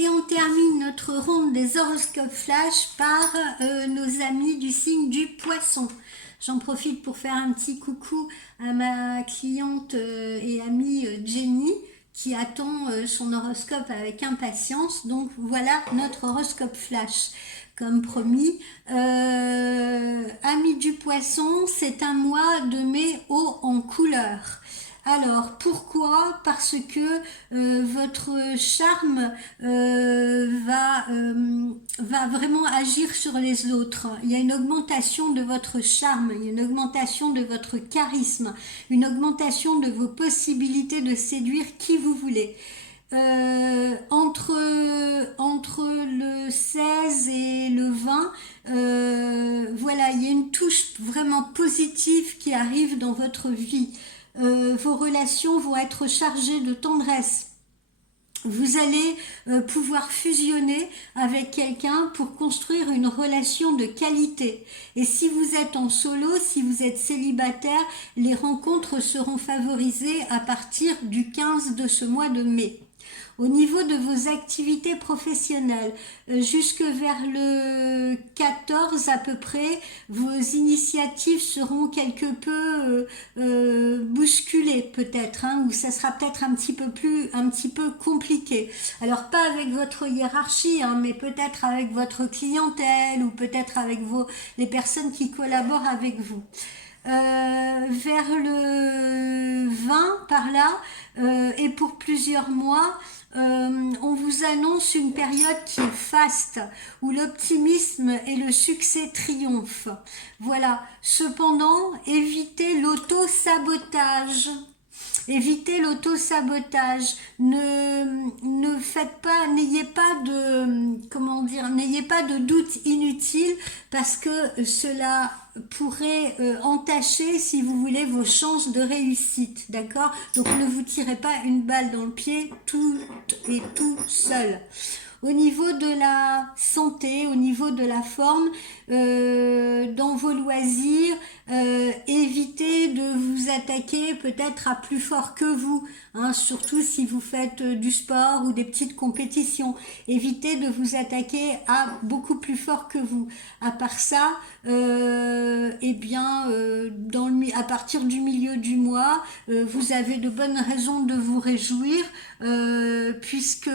Et on termine notre ronde des horoscopes flash par nos amis du signe du Poisson. J'en profite pour faire un petit coucou à ma cliente et amie Jenny qui attend son horoscope avec impatience. Donc voilà notre horoscope flash. Comme promis, amis du Poisson, c'est un mois de mai haut en couleur. Alors, pourquoi? Parce que votre charme va vraiment agir sur les autres. Il y a une augmentation de votre charme, il y a une augmentation de votre charisme, une augmentation de vos possibilités de séduire qui vous voulez. Entre le 16 et le 20, voilà, il y a une touche vraiment positive qui arrive dans votre vie. Vos relations vont être chargées de tendresse. Vous allez pouvoir fusionner avec quelqu'un pour construire une relation de qualité. Et si vous êtes en solo, si vous êtes célibataire, les rencontres seront favorisées à partir du 15 de ce mois de mai. Au niveau de vos activités professionnelles, jusque vers le 14 à peu près, vos initiatives seront quelque peu bousculées peut-être, hein, ou ça sera peut-être un petit peu compliqué. Alors pas avec votre hiérarchie, hein, mais peut-être avec votre clientèle ou peut-être avec les personnes qui collaborent avec vous. Vers le 20 par là, et pour plusieurs mois, on vous annonce une période qui est faste, où l'optimisme et le succès triomphent. Voilà. Cependant, évitez l'auto-sabotage. Évitez l'auto-sabotage. Ne faites pas, n'ayez pas de doute inutile parce que cela pourrait entacher, si vous voulez, vos chances de réussite, d'accord? Donc ne vous tirez pas une balle dans le pied tout seul. Au niveau de la santé, au niveau de la forme, dans vos loisirs, évitez de vous attaquer peut-être à plus fort que vous, hein, surtout si vous faites du sport ou des petites compétitions. Évitez de vous attaquer à beaucoup plus fort que vous. À part ça, à partir du milieu du mois, vous avez de bonnes raisons de vous réjouir, puisque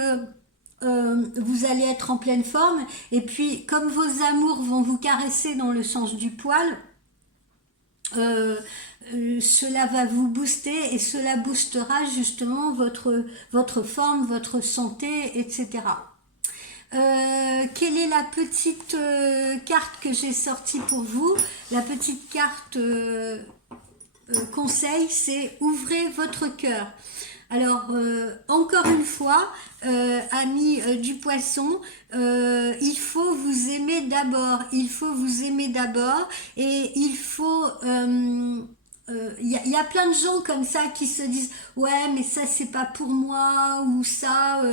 vous allez être en pleine forme et puis comme vos amours vont vous caresser dans le sens du poil, cela va vous booster et cela boostera justement votre forme, votre santé, etc. Quelle est la petite carte que j'ai sortie pour vous? La petite carte conseil, c'est ouvrez votre cœur. Alors, encore une fois, amis du Poisson, il faut vous aimer d'abord. Il faut vous aimer d'abord et il faut... y a plein de gens comme ça qui se disent ouais mais ça c'est pas pour moi ou ça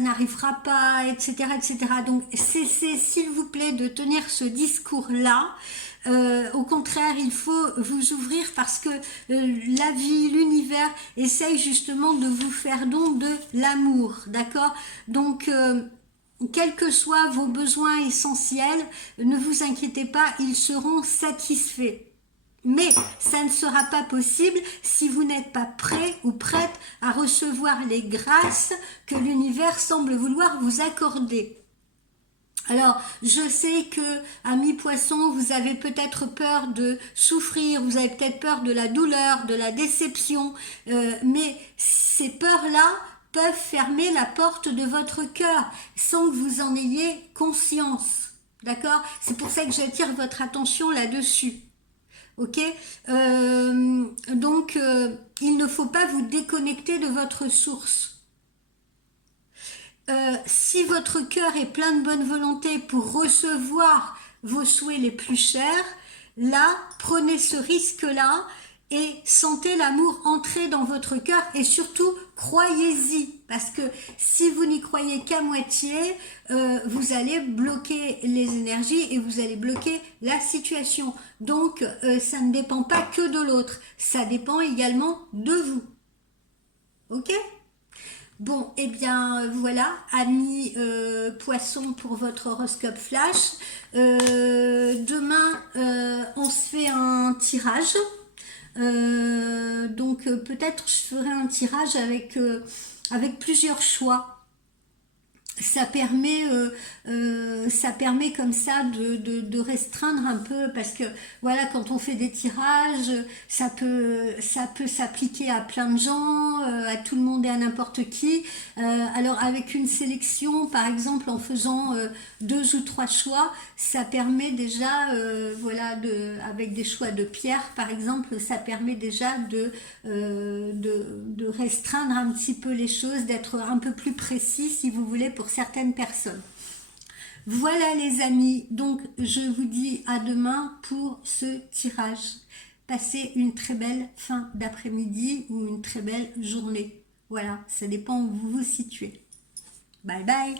n'arrivera pas, etc., etc. Donc c'est s'il vous plaît de tenir ce discours là. Au contraire, il faut vous ouvrir parce que la vie, l'univers essaye justement de vous faire don de l'amour, d'accord? Donc, quels que soient vos besoins essentiels, ne vous inquiétez pas, ils seront satisfaits. Mais ça ne sera pas possible si vous n'êtes pas prêt ou prête à recevoir les grâces que l'univers semble vouloir vous accorder. Alors, je sais que, amis poissons, vous avez peut-être peur de souffrir, vous avez peut-être peur de la douleur, de la déception, mais ces peurs-là peuvent fermer la porte de votre cœur sans que vous en ayez conscience. D'accord? C'est pour ça que j'attire votre attention là-dessus. Ok? Donc, il ne faut pas vous déconnecter de votre source. Si votre cœur est plein de bonne volonté pour recevoir vos souhaits les plus chers, là, prenez ce risque-là et sentez l'amour entrer dans votre cœur et surtout, croyez-y. Parce que si vous n'y croyez qu'à moitié, vous allez bloquer les énergies et vous allez bloquer la situation. Donc, ça ne dépend pas que de l'autre, ça dépend également de vous. Ok ? Bon, eh bien voilà, amis poissons pour votre horoscope flash. Demain, on se fait un tirage. Donc peut-être je ferai un tirage avec plusieurs choix. Ça permet comme ça de restreindre un peu parce que voilà, quand on fait des tirages, ça peut s'appliquer à plein de gens, à tout le monde et à n'importe qui. Alors avec une sélection, par exemple en faisant deux ou trois choix, ça permet déjà, voilà, avec des choix de pierre par exemple, ça permet déjà de restreindre un petit peu les choses, d'être un peu plus précis si vous voulez pour certaines personnes. Voilà les amis, donc je vous dis à demain pour ce tirage. Passez une très belle fin d'après-midi ou une très belle journée. Voilà, ça dépend où vous vous situez. Bye bye.